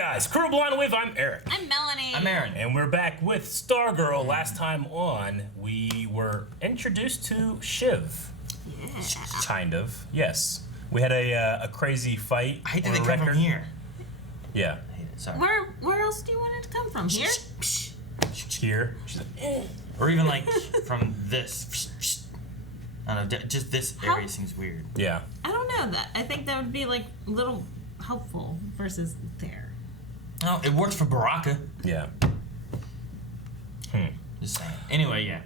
guys, Crew Blind Wave, I'm Eric. I'm Melanie. I'm Aaron. And we're back with Stargirl. Last time on, we were introduced to Shiv. Yeah. Kind of, yes. We had a crazy fight. I hate that they come from here. Yeah. I hate it, sorry. Where else do you want it to come from? Here? Here. She's like, eh. Or even like from this. I don't know, just this area seems weird. Yeah. I don't know that. I think that would be like a little helpful versus there. Oh, it works for Baraka. Yeah. Just saying. Anyway, yeah.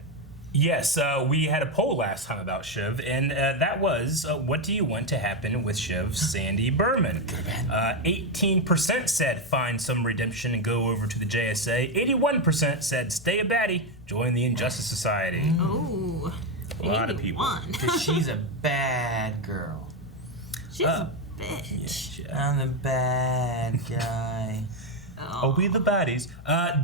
Yes, we had a poll last time about Shiv, and that was, what do you want to happen with Shiv Sandy Berman? 18% said find some redemption and go over to the JSA. 81% said stay a baddie, join the Injustice Society. Oh. A lot of people. Because she's a bad girl. She's a bitch. Yeah. I'm the bad guy. Oh, we the baddies.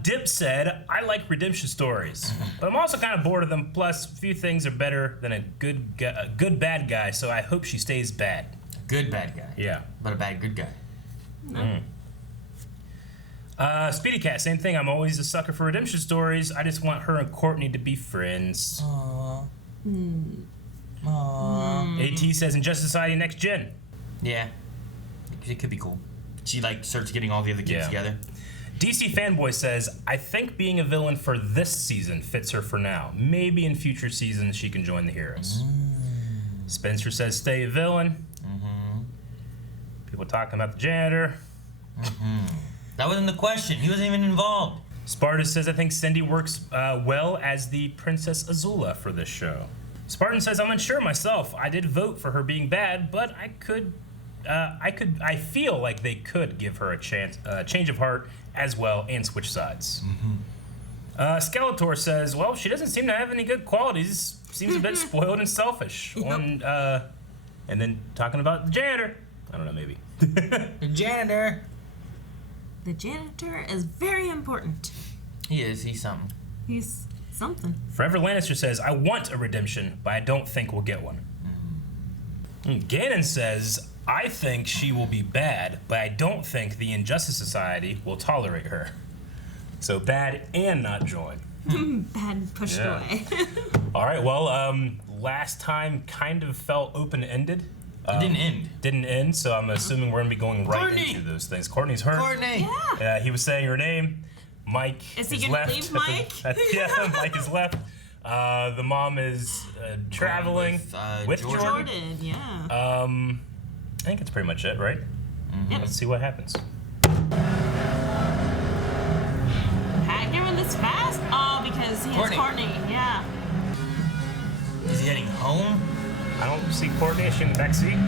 Dip said, I like redemption stories, but I'm also kind of bored of them. Plus, few things are better than a good bad guy, so I hope she stays bad. Good bad guy. Yeah. But a bad good guy. Speedy Cat, same thing. I'm always a sucker for redemption stories. I just want her and Courtney to be friends. Aww. Aww. AT says Injustice Society Next Gen. Yeah. It could be cool. She like starts getting all the other kids together. DC Fanboy says, I think being a villain for this season fits her for now. Maybe in future seasons she can join the heroes. Spencer says stay a villain. People talking about the janitor. That wasn't the question. He wasn't even involved. Sparta says, I think Cindy works well as the Princess Azula for this show. Spartan says, I'm unsure myself. I did vote for her being bad, but I feel like they could give her a change of heart as well and switch sides. Skeletor says, well, she doesn't seem to have any good qualities. Seems a bit spoiled and selfish. And then talking about the janitor. I don't know, maybe. The janitor. The janitor is very important. He is. He's something. He's something. Forever Lannister says, I want a redemption, but I don't think we'll get one. Ganon says, I think she will be bad, but I don't think the Injustice Society will tolerate her. So bad and not join. Bad pushed away. All right, well, last time kind of felt open-ended. It didn't end. Didn't end, so I'm assuming we're going to be going right Courtney! into those things. Courtney's hurt. Courtney. Yeah. He was saying her name. Mike Is he is gonna left. leave Mike? Yeah, Mike is left. The mom is traveling with Jordan, yeah. I think it's pretty much it, right? Yep. Let's see what happens. Pat doing this fast? Oh, because he has Courtney, yeah. Is he heading home? I don't see Courtney. Is she in the backseat?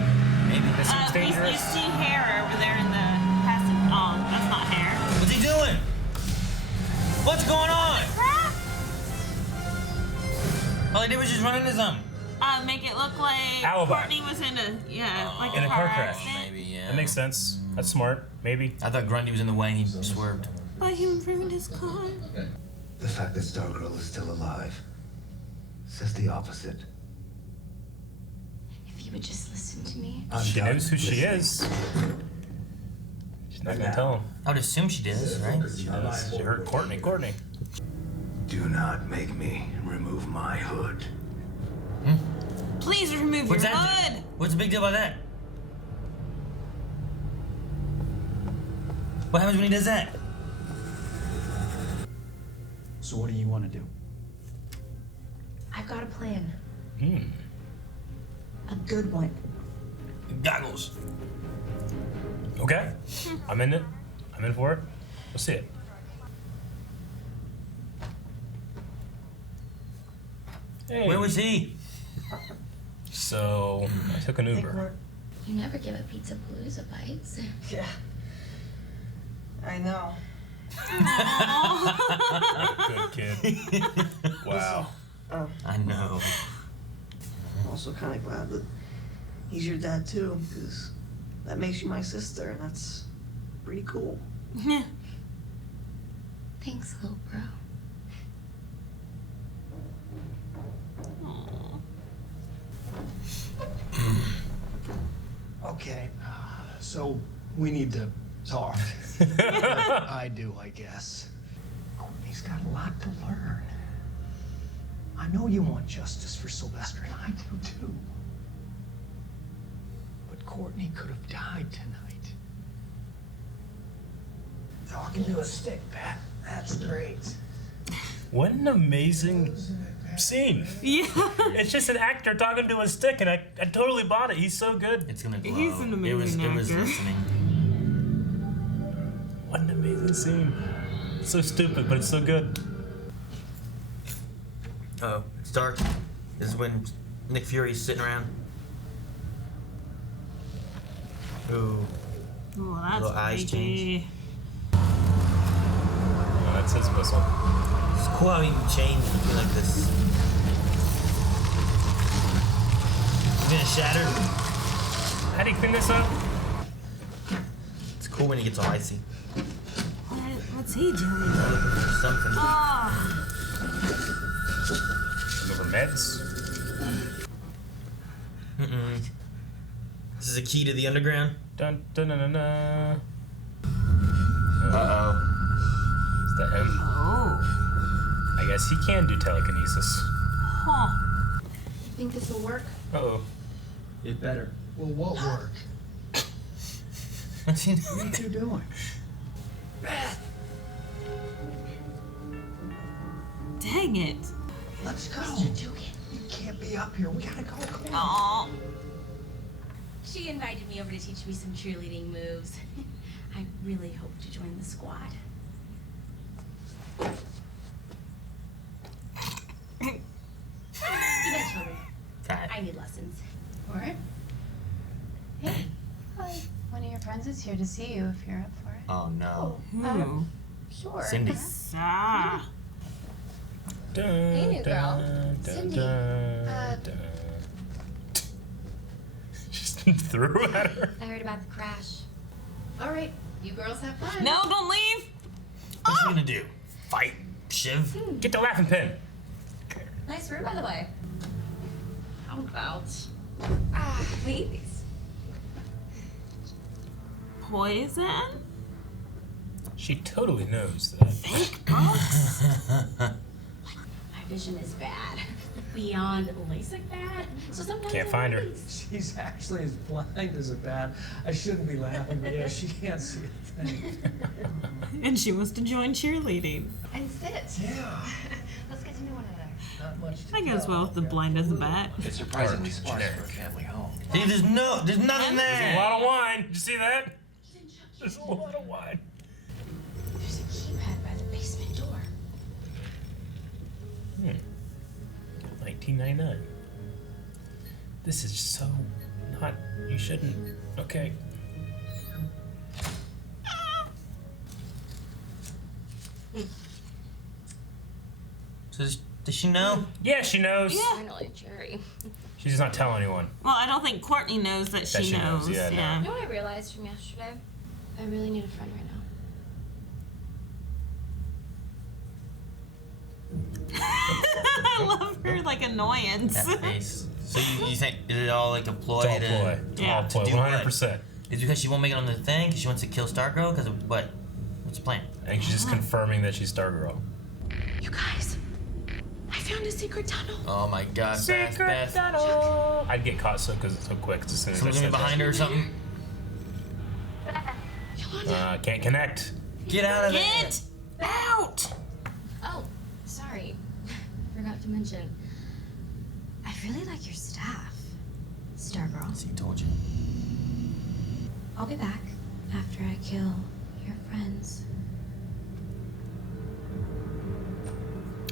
Maybe this seems You dangerous. see hair over there in the passage. Oh, that's not hair. What's he doing? What's going on? Crap! All he did was just run into something. Make it look like Alibi. Courtney was in a like in a car crash. accident. Maybe, yeah. That makes sense. That's smart. Maybe. I thought Grundy was in the way and he swerved. But he ruined his car. The fact that Stargirl is still alive says the opposite. If you would just listen to me. She knows who she is. She's not gonna tell him. I would assume she does, right? She knows. She heard Courtney. Courtney. Do not make me remove my hood. Please remove What's your that? hood. What's the big deal about that? What happens when he does that? So what do you want to do? I've got a plan. A good one. Goggles. Okay. I'm in it. I'm in for it. Let's see it. Hey. Where was he? So I took an Uber. You never give a Pizza Palooza bites. Yeah. I know. Good kid. Wow. I know. I'm also kind of glad that he's your dad too, because that makes you my sister, and that's pretty cool. Thanks, little bro. Okay, so we need to It's hard. I do, I guess. Courtney's got a lot to learn. I know you want justice for Sylvester, and I do too. But Courtney could have died tonight. Talking to a stick, Pat. That's great. What an amazing scene. Yeah. It's just an actor talking to a stick, and I totally bought it. He's so good. It's gonna glow. He's an amazing It was actor. listening. What an amazing scene. It's so stupid, but it's so good. Oh, it's dark. This is when Nick Fury's sitting around. Ooh. Oh, that's Little eyes freaky. Oh, that's his whistle. It's cool how he can change and be like this. He's gonna shatter. How do you clean this up? It's cool when he gets all icy. What's he doing? Looking for something. Oh. Some of the meds. This is a key to the underground. Dun dun dun dun dun. Uh-oh. Is that him? Oh. I guess he can do telekinesis. Huh. Think this will work? Uh-oh. It better. Well, what work? What's he What are you doing? Dang it. Let's go. You can't be up here. We gotta go. Come on. Oh. She invited me over to teach me some cheerleading moves. I really hope to join the squad. Eventually. I need lessons. Or, hey, hi. One of your friends is here to see you if you're up for it. Oh no. Who? Sure. Cindy. Ah. Dun, Hey, new girl. dun, dun, Cindy. dun, dun. Just threw at her. I heard about the crash. All right, you girls have fun. No, don't leave. What's she gonna do? Fight Shiv? Get the laughing pin. Nice room, by the way. How about ladies? Poison? She totally knows that. Fake books? My vision is bad. Beyond LASIK bad. So sometimes Can't I find her. worry. She's actually as blind as a bat. I shouldn't be laughing, but yeah, she can't see a thing. And she wants to join cheerleading. And sit. Yeah. Let's get to know one another. Not much to That goes tell. well with the blind as a bat. It's surprisingly Or sparse generic. for a family home. See, there's nothing There's a there. lot of wine. Did you see that? There's a lot of wine. There's a keypad by the basement door. 1999. This is so not. You shouldn't. Okay. So does she know? Yeah, she knows. Yeah. Finally, Jerry. She's just not telling anyone. Well, I don't think Courtney knows that she knows. yeah, no. You know what I realized from yesterday? I really need a friend right now. I love her like annoyance. That face. So you think is it all like a ploy? It's all to, ploy. It's Yeah. all ploy. To do what? 100%. Is it because she won't make it on the thing? Because she wants to kill Stargirl? Because of what? What's the plan? I think she's just confirming that she's Stargirl. You guys, I found a secret tunnel. Oh my God, Beth. tunnel. I'd get caught so quick as soon as I Someone's gonna said be behind her or something. Yolanda. Can't connect. Get out of there. Get out! Oh, sorry. Forgot to mention. I really like your staff, Stargirl. See, told you. I'll be back after I kill your friends.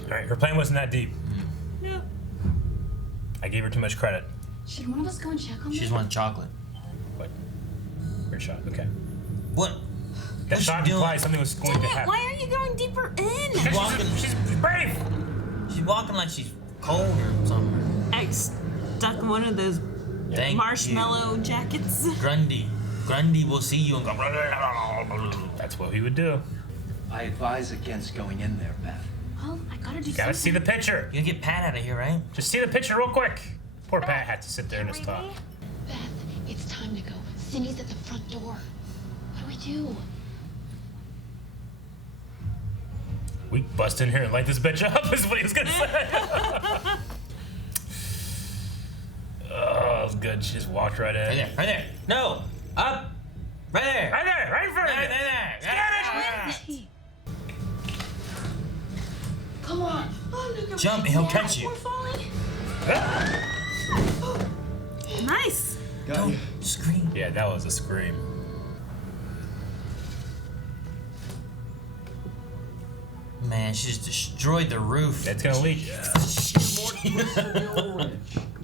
All right, her plan wasn't that deep. No. I gave her too much credit. Should one of us go and check on She just them? wants chocolate. What? Great shot. Okay. What? That What's shot she doing? implies something was going Dang to it, happen. why are you going deeper in? She's brave. She's walking like she's cold or something. I stuck one of those Thank marshmallow jackets. you. Grundy will see you and go. That's what he would do. I advise against going in there, Beth. Well, I gotta do Gotta see something. the picture. You get Pat out of here, right? Just see the picture real quick. Poor Pat had to sit there and just talk. Beth, it's time to go. Cindy's at the front door. What do we do? We bust in here and light this bitch up is what he was gonna say. Oh, that was good. She just walked right in. Right there, right there. No, up, right there. Right there, right in front of you. There. Come on. Oh, look, Jump, he'll catch you. We're falling. Nice. Don't scream. Yeah, that was a scream. Man, she just destroyed the roof. It's gonna leak.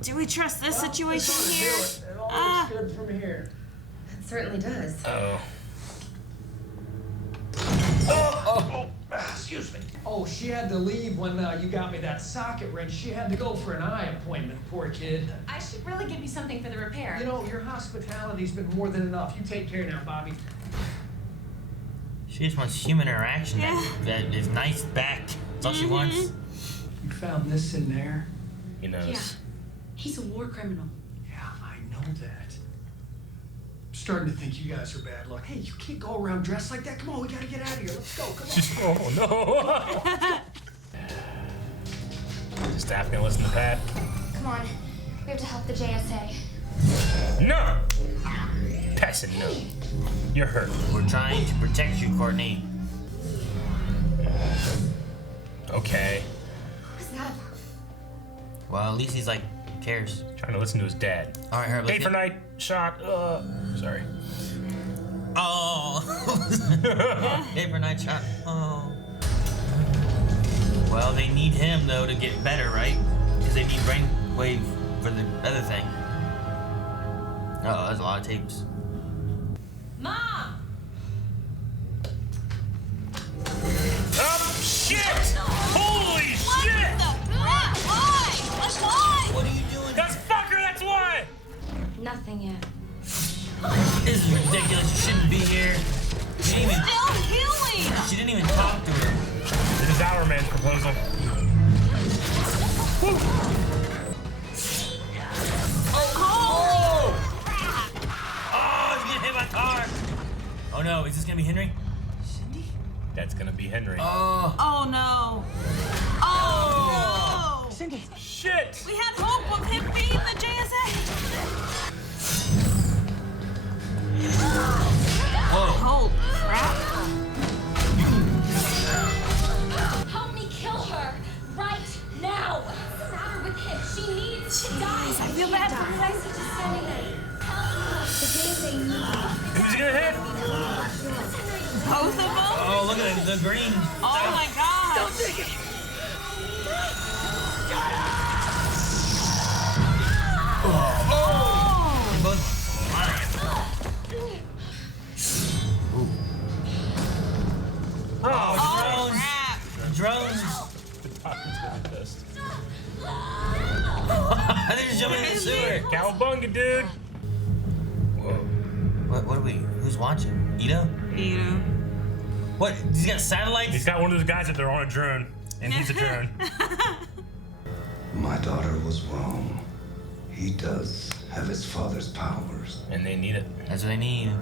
Do we trust this situation here? It all looks good from here. It certainly does. Oh. Excuse me. Oh, she had to leave when you got me that socket wrench. She had to go for an eye appointment, poor kid. I should really give you something for the repair. You know, your hospitality's been more than enough. You take care now, Bobby. She just wants human interaction that is nice back. That's all she wants. You found this in there? He knows. Yeah. He's a war criminal. Yeah, I know that. I'm starting to think you guys are bad luck. Hey, you can't go around dressed like that. Come on, we gotta get out of here. Let's go. Come on. Oh no! Is staff gonna listen to Pat? Come on. We have to help the JSA. No! Pat said no. You're hurt. We're trying to protect you, Courtney. Okay. What's that? Well, at least he's like, cares. Trying to listen to his dad. All right, Herb. Day for night shot. Sorry. Oh. Day for night shot. Oh. Well, they need him though to get better, right? Because they need brainwave for the other thing. Oh, that's a lot of tapes. Mom! Oh shit! Holy shit! What are you doing? That's fucker. That's why. Nothing yet. This is ridiculous. You shouldn't be here. She didn't even. Still healing. She didn't even talk to her. This is our man's proposal. Oh, he's getting hit by a car. Oh no, is this gonna be Henry? That's gonna be Henry. Oh. Oh no. Oh no. Cindy. Shit! We had hope of him being the JSA. Whoa. Holy crap. Help me kill her right now. What's the matter with him? She needs to die. I feel bad for her. Why is he just standing there? The JSA needs. Who's he gonna hit? Both of them? Oh, look at the green. Oh my god. Don't take it. They both. Oh, Oh drones. crap. Drones. Doctor's gonna be pissed. They're just jumping in the sewer. Cowabunga, dude. Whoa. What are we? Who's watching? Ito? You know. What? He's got satellites? He's got one of those guys that they're on a drone, and he's a drone. My daughter was wrong. He does have his father's powers. And they need it. That's what they need.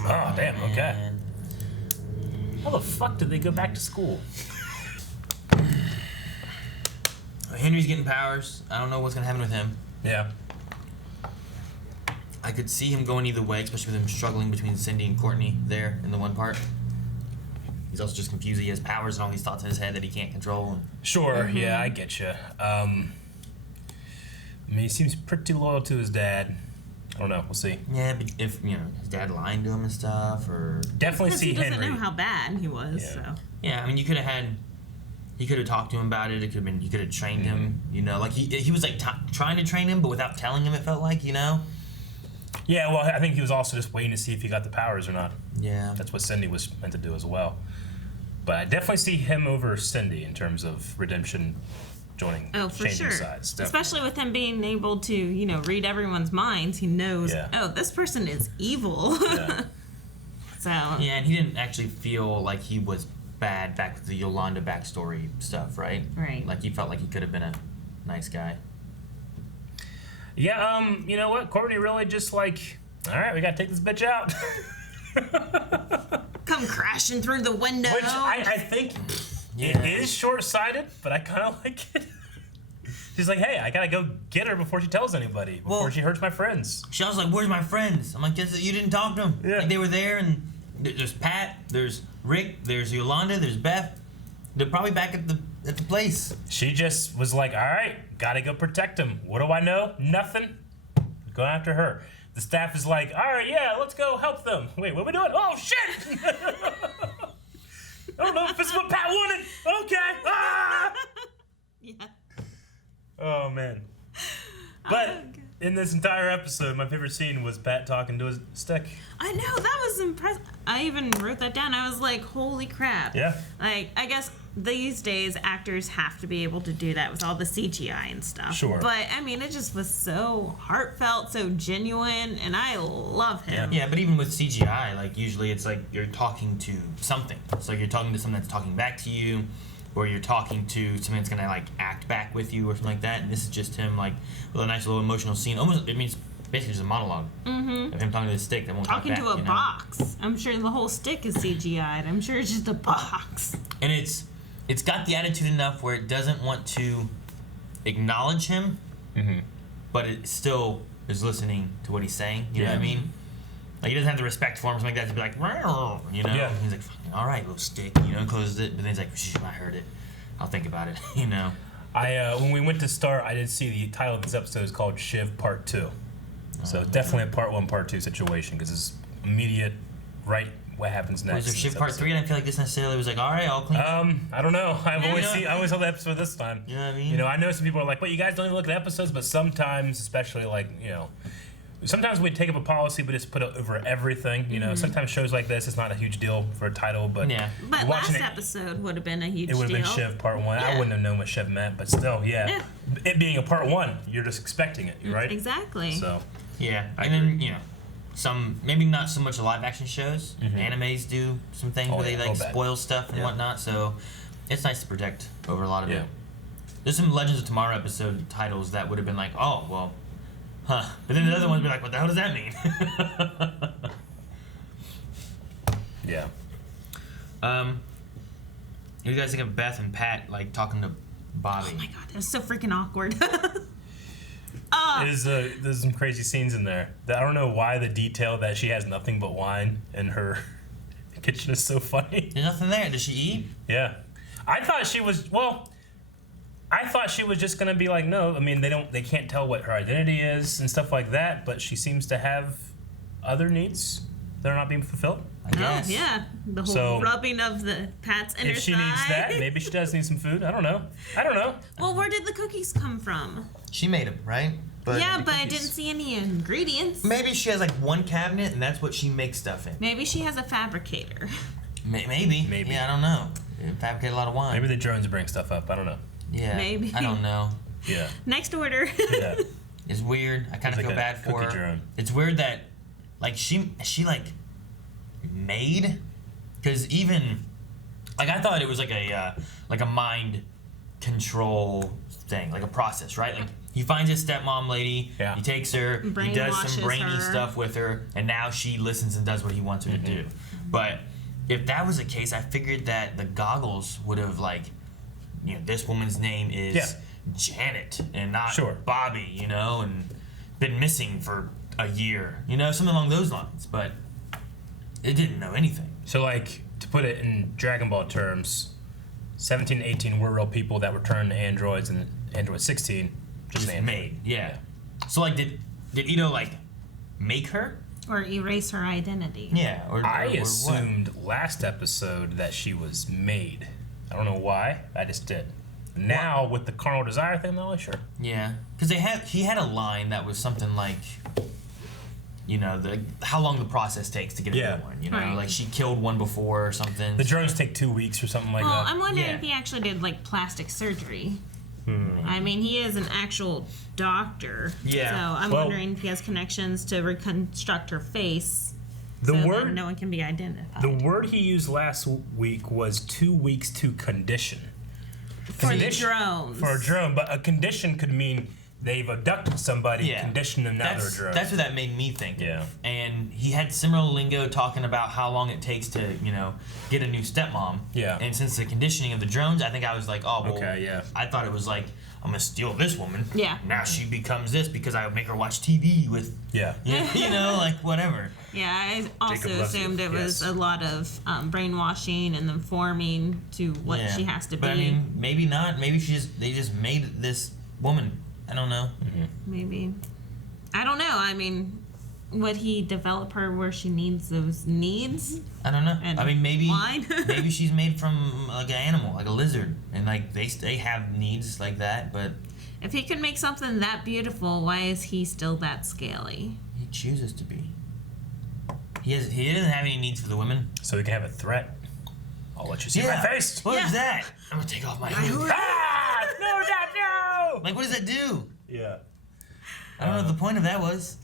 Oh, damn, okay. Man. How the fuck did they go back to school? Henry's getting powers. I don't know what's gonna happen with him. Yeah. I could see him going either way, especially with him struggling between Cindy and Courtney there in the one part. He's also just confused. He has powers and all these thoughts in his head that he can't control. Sure, yeah, I get you. I mean, he seems pretty loyal to his dad. I don't know, we'll see. Yeah, but if, you know, his dad lying to him and stuff, or... Definitely Because see he doesn't Henry. know how bad he was, Yeah. so. Yeah, I mean, you could have had... He could have talked to him about it. It could have been... You could have trained him, you know? Like, he was, like, trying to train him, but without telling him, it felt like, you know? Yeah, well, I think he was also just waiting to see if he got the powers or not. Yeah. That's what Cindy was meant to do as well. But I definitely see him over Cindy in terms of redemption, joining, Oh, for changing sure. sides. Definitely. Especially with him being able to, you know, read everyone's minds. He knows, Yeah. oh, this person is evil. Yeah. So. Yeah, and he didn't actually feel like he was bad back with the Yolanda backstory stuff, right? Right. Like, he felt like he could have been a nice guy. Yeah, you know what? Courtney really just, like, all right, we gotta take this bitch out. Come crashing through the window. Which I think it is short-sighted, but I kind of like it. She's like, hey, I gotta go get her before she tells anybody, before she hurts my friends. She was like, where's my friends? I'm like, you didn't talk to them. Yeah. Like, they were there, and there's Pat, there's Rick, there's Yolanda, there's Beth. They're probably back at the place. She just was like, all right, gotta go protect him. What do I know? Nothing. Go after her. The staff is like, all right, yeah, let's go help them. Wait, what are we doing? Oh, shit! I don't know if this is what Pat wanted. Okay. Ah! Yeah. Oh, man. But in this entire episode, my favorite scene was Pat talking to his stick. I know, that was impressive. I even wrote that down. I was like, holy crap. Yeah. Like, I guess these days actors have to be able to do that with all the CGI and stuff. Sure. But, I mean, it just was so heartfelt, so genuine, and I love him. Yeah, but even with CGI, like, usually it's like you're talking to something. So you're talking to something that's talking back to you, or you're talking to something that's gonna, like, act back with you or something like that. And this is just him, like, with a nice little emotional scene. Almost, it means basically just a monologue of him talking to the stick that won't Talking talk back, to a box. I'm sure the whole stick is CGI'd. I'm sure it's just a box. And it's got the attitude enough where it doesn't want to acknowledge him, but it still is listening to what he's saying. You know what I mean? Like, he doesn't have the respect for him or something like that to be like, "Rawr," you know? Yeah. He's like, fucking, all right, little stick, you know, and closes it. But then he's like, shh, I heard it. I'll think about it, you know? When we went to start, I did see the title of this episode is called Shiv Part 2. So definitely a Part 1, Part 2 situation, because it's immediate, right, what happens next. Was there in Shiv this Part episode. 3? I didn't feel like this necessarily was like, all right, I'll clean I don't know. I only saw the episode this time. You know what I mean? You know, I know some people are like, "Well, you guys don't even look at episodes," but sometimes, especially like, you know, sometimes we take up a policy, but just put it over everything. You know, sometimes shows like this, it's not a huge deal for a title, but But watching last episode would have been a huge it would deal. have been Shiv Part 1. I Yeah. wouldn't have known what Shiv meant, but still, yeah. It being a Part 1, you're just expecting it, right? Exactly. So, Yeah, and then, you know, some, maybe not so much live action shows. Animes do some things where they, like, spoil stuff and whatnot, so it's nice to protect over a lot of it. There's some Legends of Tomorrow episode titles that would have been like, oh, well, huh. But then the other ones would be like, what the hell does that mean? yeah. What do you guys think of Beth and Pat, like, talking to Bobby? Oh my god, that was so freaking awkward. There's some crazy scenes in there. I don't know why the detail that she has nothing but wine in her kitchen is so funny. There's nothing there. Does she eat? Yeah. I thought she was just gonna be like, no, I mean they can't tell what her identity is and stuff like that, but she seems to have other needs that are not being fulfilled. I guess. Oh, yeah. The whole So, rubbing of the Pat's inner If she thigh. needs that, maybe she does need some food. I don't know. Well, where did the cookies come from? She made them, right? But Yeah, but I didn't see any ingredients. Maybe she has, like, one cabinet, and that's what she makes stuff in. Maybe she has a fabricator. Maybe. Yeah, I don't know. They fabricate a lot of wine. Maybe the drones bring stuff up. I don't know. Yeah. Maybe. I don't know. Yeah. Next order. Yeah. It's weird. I kind of It's like feel a bad for cookie her. drone. It's weird that, like, she like made, because even, like, I thought it was like a mind control thing, like a process, right? Like, he finds his stepmom lady. Yeah. He takes her. He does some Brainwashes brainy her. stuff with her, and now she listens and does what he wants her to do. But if that was the case, I figured that the goggles would have, like, you know, this woman's name is Janet and not Bobby, you know, and been missing for a year, you know, something along those lines. But it didn't know anything. So, like, to put it in Dragon Ball terms, 17 and 18 were real people that were turned to androids, and Android 16 just made. Yeah. So, like, did Ito, like, make her? Or erase her identity. Yeah. I or assumed last episode that she was made. I don't know why. I just did. Now, with the carnal desire thing, I'm not really sure. Yeah. Because he had a line that was something like, you know, how long the process takes to get a new one. You know, Right. like she killed one before or something. The drones take 2 weeks or something like Well, that. I'm wondering if he actually did, like, plastic surgery. I mean, he is an actual doctor. Yeah. So I'm Well- wondering if he has connections to reconstruct her face. The so word- that no one can be identified. The word he used last week was 2 weeks to condition. For the drones. For a drone, but a condition could mean they've abducted somebody, Yeah. conditioned them, now they're That's drugs. what that made me think. Yeah. Of. And he had similar lingo talking about how long it takes to, get a new stepmom. Yeah. And since the conditioning of the drones, I think I was like, oh, well, Okay, yeah. I thought it was like, I'm gonna steal this woman. Yeah. Now she becomes this because I make her watch TV with. Yeah. Like whatever. Yeah, I also Jacob loves assumed you. it was Yes. a lot of brainwashing and then forming to what Yeah. she has to be. But I mean, maybe not. Maybe they just made this woman. I don't know. Maybe. I don't know. I mean, would he develop her where she needs those needs? I don't know. And I mean, maybe why? maybe she's made from like an animal, like a lizard, and like they have needs like that, but If he could make something that beautiful, why is he still that scaly? he chooses to be. He doesn't have any needs for the women. So we can have a threat. I'll let you see my face. What is Yeah. that? I'm gonna take off my hood. Ah! No, no! Like, what does that do? Yeah. I don't know what the point of that was.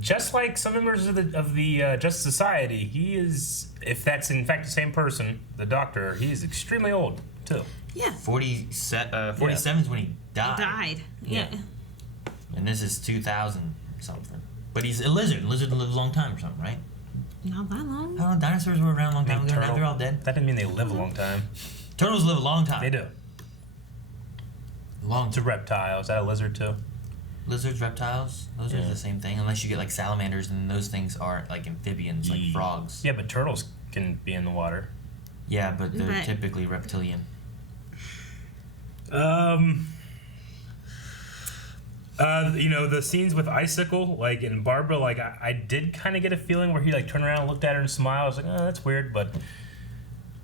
Just like some members of the Justice Society, he is, if that's in fact the same person, the Doctor, he is extremely old too. Yeah. 47 is when he died. Yeah. And this is 2000 something. But he's a lizard. Lizard lives a long time or something, right? Not that long. I don't know. Dinosaurs were around a long time ago. Now they're all dead. That didn't mean they live a long time. Turtles live a long time. They do. Long It's a reptile. Is that a lizard too? Lizards, reptiles, those are Yeah. the same thing. Unless you get like salamanders, and those things are like amphibians, like frogs. Yeah, but turtles can be in the water. Yeah, but they're But- typically reptilian. The scenes with Icicle, like in Barbara, like I did kind of get a feeling where he like turned around and looked at her and smiled. I was like, oh, that's weird, but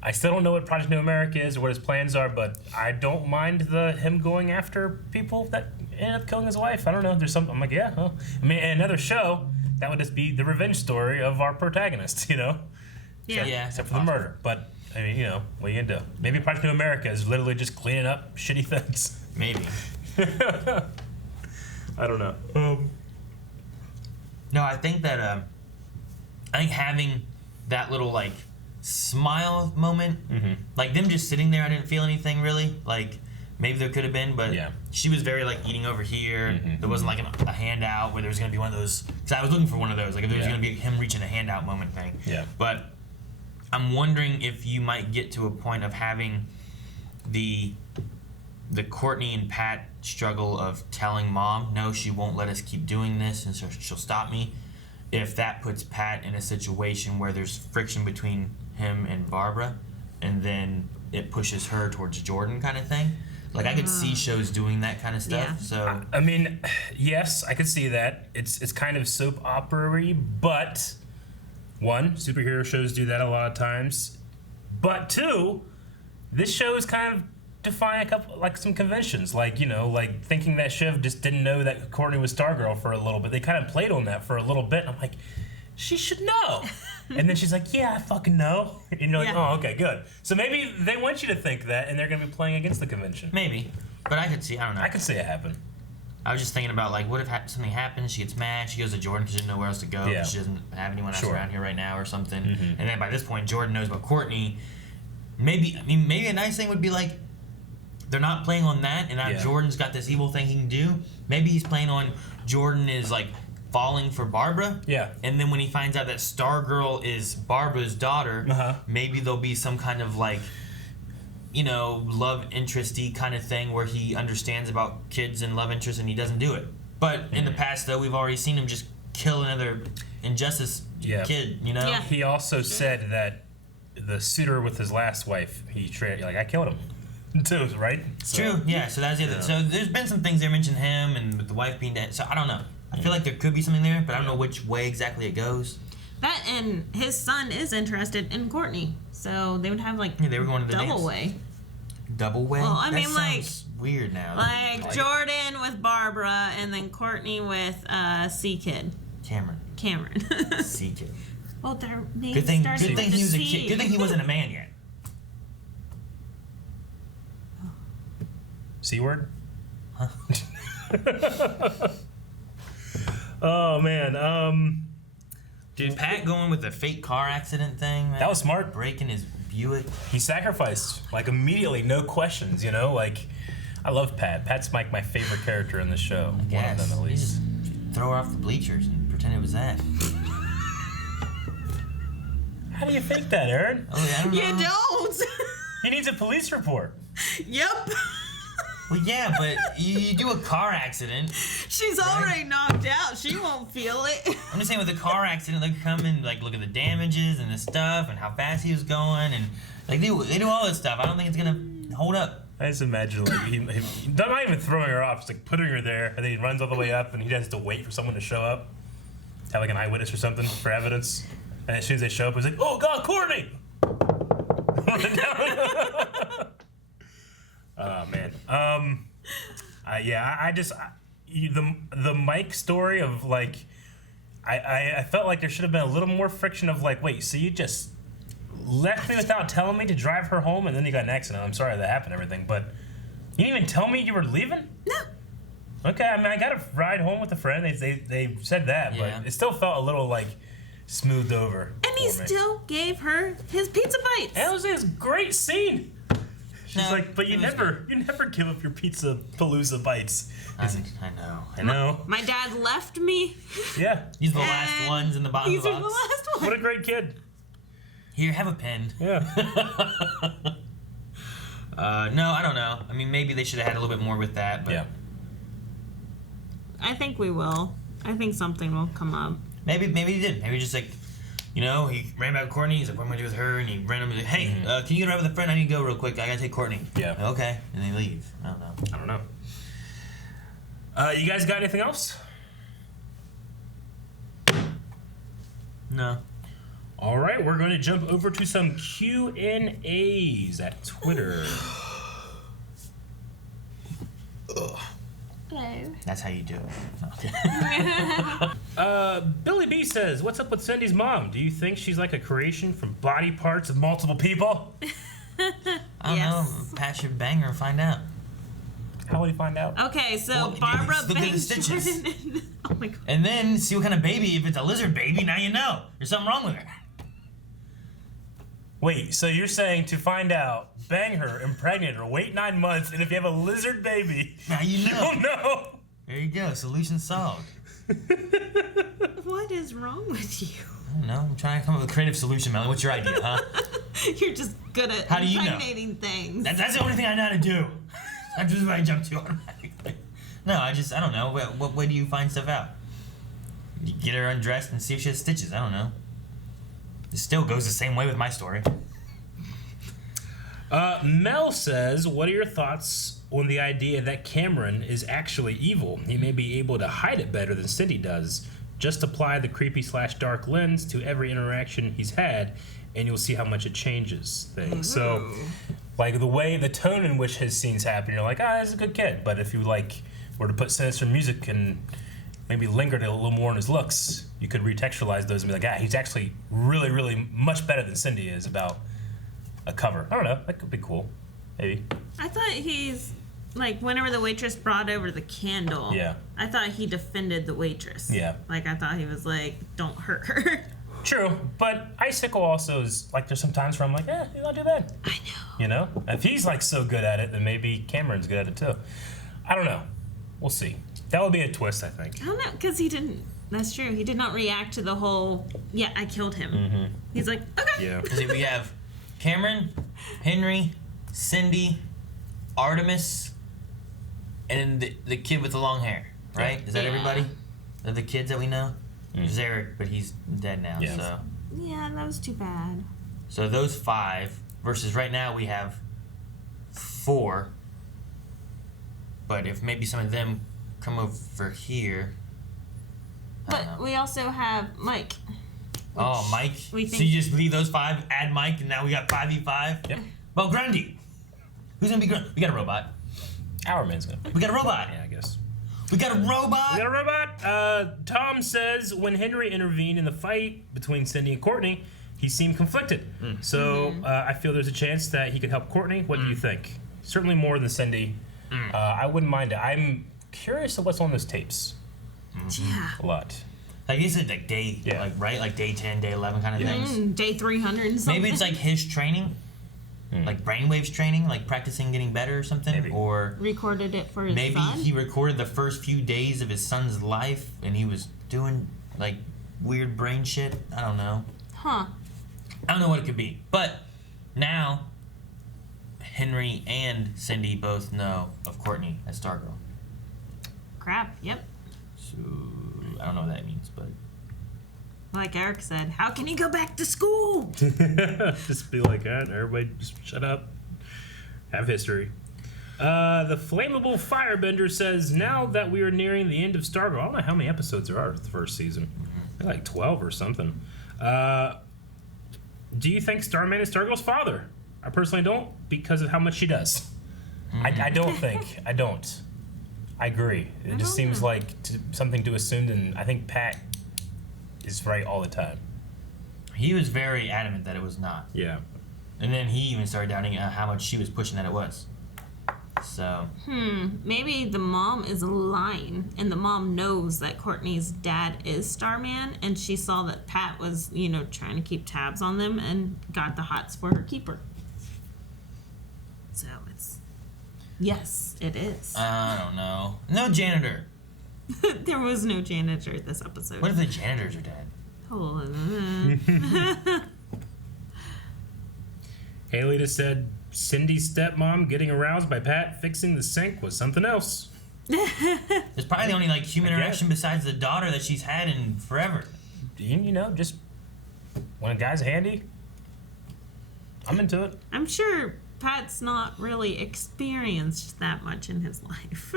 I still don't know what Project New America is or what his plans are. But I don't mind him going after people that end up killing his wife. I don't know. There's something. I'm like, yeah. Huh. I mean, in another show, that would just be the revenge story of our protagonist, Yeah. Yeah, except for the murder. But I mean, what are you gonna do? Maybe Project New America is literally just cleaning up shitty things. Maybe. I don't know. No, I think that I think having that little like smile moment, like them just sitting there, I didn't feel anything really. Like maybe there could have been, but Yeah. she was very like eating over here. There wasn't like a handout where there was gonna be one of those. Because I was looking for one of those, like if there was Yeah. gonna be him reaching a handout moment thing. Yeah. But I'm wondering if you might get to a point of having the Courtney and Pat struggle of telling mom, no, she won't let us keep doing this, and so she'll stop me. If that puts Pat in a situation where there's friction between him and Barbara, and then it pushes her towards Jordan, kind of thing. Like I could see shows doing that kind of stuff. Yeah. So I mean, yes, I could see that. It's kind of soap opera-y, but one, superhero shows do that a lot of times. But two, this show is kind of defying some conventions, like thinking that Shiv just didn't know that Courtney was Stargirl for a little bit. They kind of played on that for a little bit. And I'm like, she should know. And then she's like, yeah, I fucking know. And you're like, Yeah. oh, okay, good. So maybe they want you to think that, and they're gonna be playing against the convention. maybe, but I could see. I don't know. I could see it happen. I was just thinking about like, what if something happens? She gets mad. She goes to Jordan because she doesn't know where else to go. Yeah. She doesn't have anyone else Sure. around here right now or something. And then by this point, Jordan knows about Courtney. Maybe a nice thing would be like, they're not playing on that, and now Yeah. Jordan's got this evil thing he can do. Maybe he's playing on Jordan is like falling for Barbara. Yeah. And then when he finds out that Stargirl is Barbara's daughter, maybe there'll be some kind of like, love interesty kind of thing where he understands about kids and love interest and he doesn't do it. But in the past, though, we've already seen him just kill another Injustice kid, Yeah. He also said that the suitor with his last wife, he I killed him too, right? True, yeah. So that's the other. So there's been some things there mentioned him and with the wife being dead. So I don't know. I feel like there could be something there, but I don't know which way exactly it goes. That and his son is interested in Courtney, so they would have like Yeah, they were going to the double dance. way. Double way. Well, I that mean, sounds weird now. Like Jordan with Barbara, and then Courtney with C Kid Cameron. C kid. Well, their names Good thing. started Good thing with he was a C. kid. Good thing he wasn't a man yet. C word? Oh man. Dude, Pat going with the fake car accident thing. Man, That was smart. Breaking his Buick. He sacrificed immediately, no questions. I love Pat. Pat's like my favorite character in the show. One of Yes. them, at You least. just throw her off the bleachers and pretend it was that. How do you fake that, Aaron? Oh, yeah, I don't know. You don't. He needs a police report. Yep. Well, yeah, but you do a car accident. She's already knocked out. She won't feel it. I'm just saying, with a car accident, they come and like look at the damages and the stuff and how fast he was going, and like they do all this stuff. I don't think it's gonna hold up. I just imagine like he not even throwing her off, just like putting her there, and then he runs all the way up, and he has to wait for someone to show up, have like an eyewitness or something for evidence. And as soon as they show up, he's like, "Oh God, Courtney!" Oh man. The Mike story of like, I felt like there should have been a little more friction of like, wait, so you just left me without telling me to drive her home, and then you got an accident. I'm sorry that happened and everything, but you didn't even tell me you were leaving? No. Okay, I mean, I got a ride home with a friend. They said that, Yeah. but it still felt a little like smoothed over. And he for me. still gave her his pizza bites. And it was this great scene. She's No, like, but you it was never give up your pizza palooza bites. I know. I know. My dad left me. Yeah. These are the last And ones in the bottom of These the are the box. last ones. What a great kid. Here, have a pen. Yeah. No, I don't know. I mean, maybe they should have had a little bit more with that, but Yeah. I think we will. I think something will come up. maybe he did. Maybe just like, you know, he ran back with Courtney. He's like, what am I gonna do with her? And he ran up and like, hey, can you get right with a friend? I need to go real quick. I gotta take Courtney. Yeah. Okay. And they leave. I don't know. I don't know. You guys got anything else? No. All right, we're going to jump over to some Q&As at Twitter. Hello. That's how you do it. Billy B says, what's up with Cindy's mom? Do you think she's like a creation from body parts of multiple people? I don't know. Pat should bang her and find out. How would he find out? Okay, so Well, Barbara look at the bangs stitches. Jordan in. Oh my god. And then see what kind of baby. If it's a lizard baby, now you know. There's something wrong with her. Wait, so you're saying to find out, bang her, impregnate her, wait 9 months, and if you have a lizard baby, Now you know. you'll know. There you go. Solution solved. What is wrong with you? I don't know. I'm trying to come up with a creative solution, Melanie. What's your idea, huh? You're just good at How do you know? impregnating things. That's the only thing I know how to do. That's just what I jump to automatically. No, I don't know. What way do you find stuff out? You get her undressed and see if she has stitches. I don't know. It still goes the same way with my story. Mel says, what are your thoughts on the idea that Cameron is actually evil? He may be able to hide it better than Cindy does. Just apply the creepy/dark lens to every interaction he's had, and you'll see how much it changes things. So, like the tone in which his scenes happen, you're like, he's a good kid. But if you like were to put sinister music and maybe lingered a little more on his looks, you could retextualize those and be like, he's actually really, really much better than Cindy is about a cover. I don't know. That could be cool. Maybe. I thought he's like whenever the waitress brought over the candle. Yeah. I thought he defended the waitress. Yeah. Like I thought he was like, don't hurt her. True, but Icicle also is like there's some times where I'm like, he's not too bad. I know. You know, if he's like so good at it, then maybe Cameron's good at it too. I don't know. We'll see. That would be a twist, I think. I don't know, because he didn't. That's true. He did not react to the whole. Yeah, I killed him. Mm-hmm. He's like, okay. Yeah. Because we have Cameron, Henry, Cindy, Artemis, and then the kid with the long hair, right? Is that Yeah. everybody? Are the kids that we know? There's Eric, but he's dead now. Yeah. So Yeah, that was too bad. those 5 versus right now we have 4. But if maybe some of them come over here. I don't But know. we also have Mike. Oh, Mike. we So think- you just leave those 5, add Mike, and now we got 5v5? Yep. Well, Grundy. Who's gonna be Grundy? We got a robot. Hourman's gonna. We got a robot. Yeah, I guess. We got a robot. We got a robot. Tom says when Henry intervened in the fight between Cindy and Courtney, he seemed conflicted. So I feel there's a chance that he could help Courtney. What do you think? Certainly more than Cindy. I wouldn't mind it. I'm curious of what's on those tapes. Yeah. A lot. Like these are like day, Yeah. like right, like day 10, day 11 kind of things. Day 300 and something. Maybe it's like his training. like brainwaves training, like practicing getting better or something, Maybe. or Recorded it for his maybe son. he recorded the first few days of his son's life and he was doing like weird brain shit. I don't know. Huh. I don't know what it could be, but now Henry and Cindy both know of Courtney as Stargirl. Crap. Yep. So I don't know what that means, but Like Eric said, how can he go back to school? Just be like that. Everybody just shut up. Have history. The Flammable Firebender says, now that we are nearing the end of Stargirl, I don't know how many episodes there are the first season. They're like 12 or something. Do you think Starman is Stargirl's father? I personally don't, because of how much she does. I don't think. I don't. I agree. It just seems like something to assume, and I think Pat is right all the time. he was very adamant that it was not. Yeah. And then he even started doubting how much she was pushing that it was. So. Maybe the mom is lying, and the mom knows that Courtney's dad is Starman, and she saw that Pat was, trying to keep tabs on them and got the hots for her keeper. So it's... Yes, it is. I don't know. No janitor. There was no janitor this episode. What if the janitors are dead? Haley just said Cindy's stepmom getting aroused by Pat fixing the sink was something else. It's probably the only human I guess. interaction besides the daughter that she's had in forever. Just when a guy's handy, I'm into it. I'm sure Pat's not really experienced that much in his life.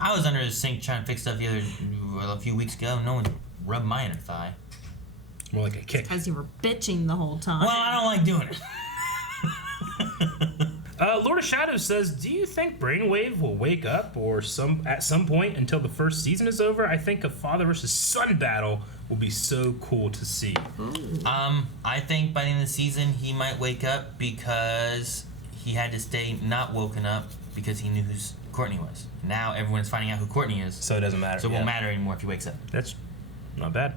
I was under his sink trying to fix stuff a few weeks ago. No one rubbed my inner thigh. More like a kick. Because you were bitching the whole time. Well, I don't like doing it. Lord of Shadows says, do you think Brainwave will wake up at some point until the first season is over? I think a father versus son battle will be so cool to see. I think by the end of the season he might wake up because he had to stay not woken up because he knew who Courtney was. Now everyone's finding out who Courtney is. So it doesn't matter. So it won't matter anymore if he wakes up. That's not bad.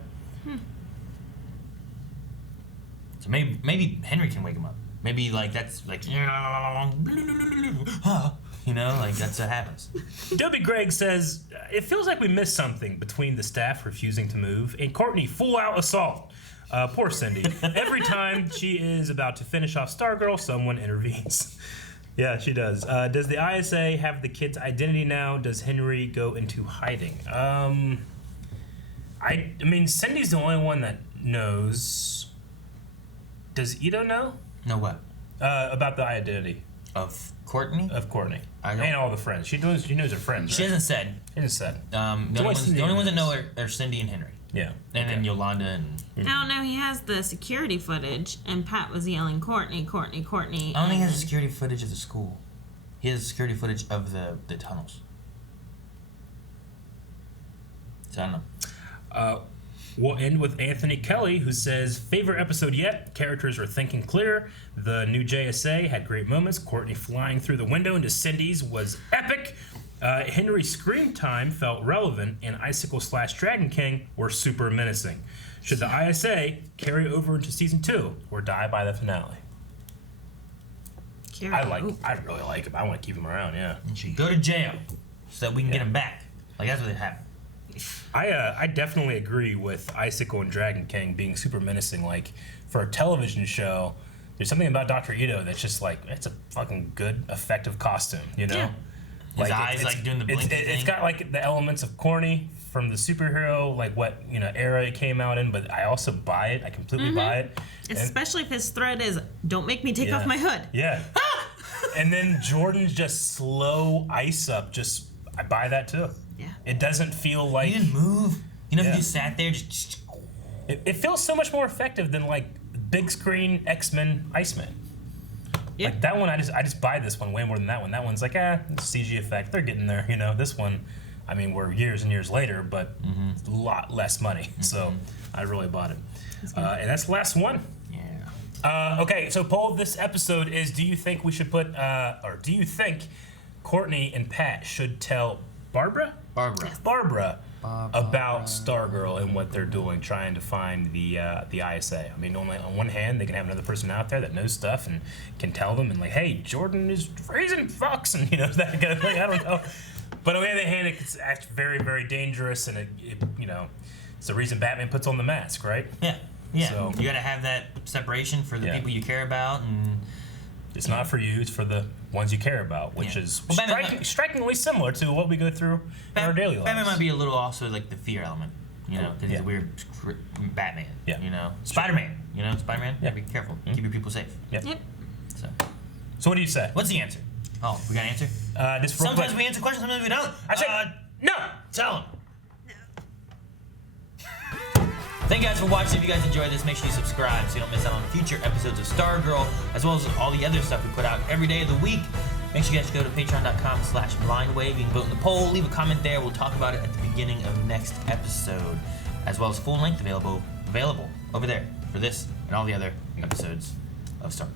So maybe Henry can wake him up. Maybe that's that's what happens. Dobie Gregg says, it feels like we missed something between the staff refusing to move and Courtney full-out assault. Poor Cindy. Every time she is about to finish off Stargirl, someone intervenes. Yeah, she does. Does the ISA have the kid's identity now? Does Henry go into hiding? I mean, Cindy's the only one that knows. Does Ito know? Know what? About the identity. Of Courtney? Of Courtney. I don't- And all the friends. She knows her friends, She right? hasn't said. She hasn't said. The only ones that know are Cindy and Henry. Yeah. And then Yolanda and... I don't know, he has the security footage, and Pat was yelling, Courtney, Courtney, Courtney. I don't think he has security footage of the school. He has security footage of the tunnels. So I don't know. We'll end with Anthony Kelly, who says, favorite episode yet. Characters are thinking clear. The new JSA had great moments. Courtney flying through the window into Cindy's was epic. Henry's scream time felt relevant, and Icicle/Dragon King were super menacing. Should the ISA carry over into season 2 or die by the finale? I really like him. I want to keep him around, yeah. And she go to jail so that we can get him back. That's what happened. I definitely agree with Icicle and Dragon King being super menacing. For a television show, there's something about Dr. Ito that's just it's a fucking good, effective costume, Yeah. His eyes doing the blinky thing. It's got the elements of corny from the superhero, what era it came out in, but I also buy it. I completely buy it. Especially if his threat is, don't make me take off my hood. Yeah. And then Jordan's just slow ice up. I buy that too. Yeah. It doesn't feel like He didn't move. He Yeah. just sat there. Just it feels so much more effective than big screen X-Men Iceman. Yeah. That one, I just buy this one way more than that one. That one's it's CG effect. They're getting there, This one, I mean, we're years and years later, but a lot less money. So I really bought it. And that's the last one. yeah. Okay, so poll of this episode is: do you think we should or do you think Courtney and Pat should tell Barbara about Stargirl and what they're doing, trying to find the ISA. I mean, only on one hand, they can have another person out there that knows stuff and can tell them, and like, hey, Jordan is raising fucks, and that kind of thing. I don't know. But on the other hand, it's actually very, very dangerous, and it's the reason Batman puts on the mask, right? Yeah. Yeah. So, you got to have that separation for the people you care about, and it's not for you; it's for the ones you care about, which is strikingly similar to what we go through in our daily lives. Batman might be a little also like the fear element, because he's a weird Batman. Yeah. Spider-Man. Spider-Man. Yeah. Be careful. Keep your people safe. Yep. So what do you say? What's the answer? Oh, we got an answer. Sometimes we answer questions, sometimes we don't. I said no. Tell him. Thank you guys for watching. If you guys enjoyed this, make sure you subscribe so you don't miss out on future episodes of Stargirl, as well as all the other stuff we put out every day of the week. Make sure you guys go to patreon.com/blindwave. You can vote in the poll, leave a comment there. We'll talk about it at the beginning of next episode, as well as full length available over there for this and all the other episodes of Stargirl.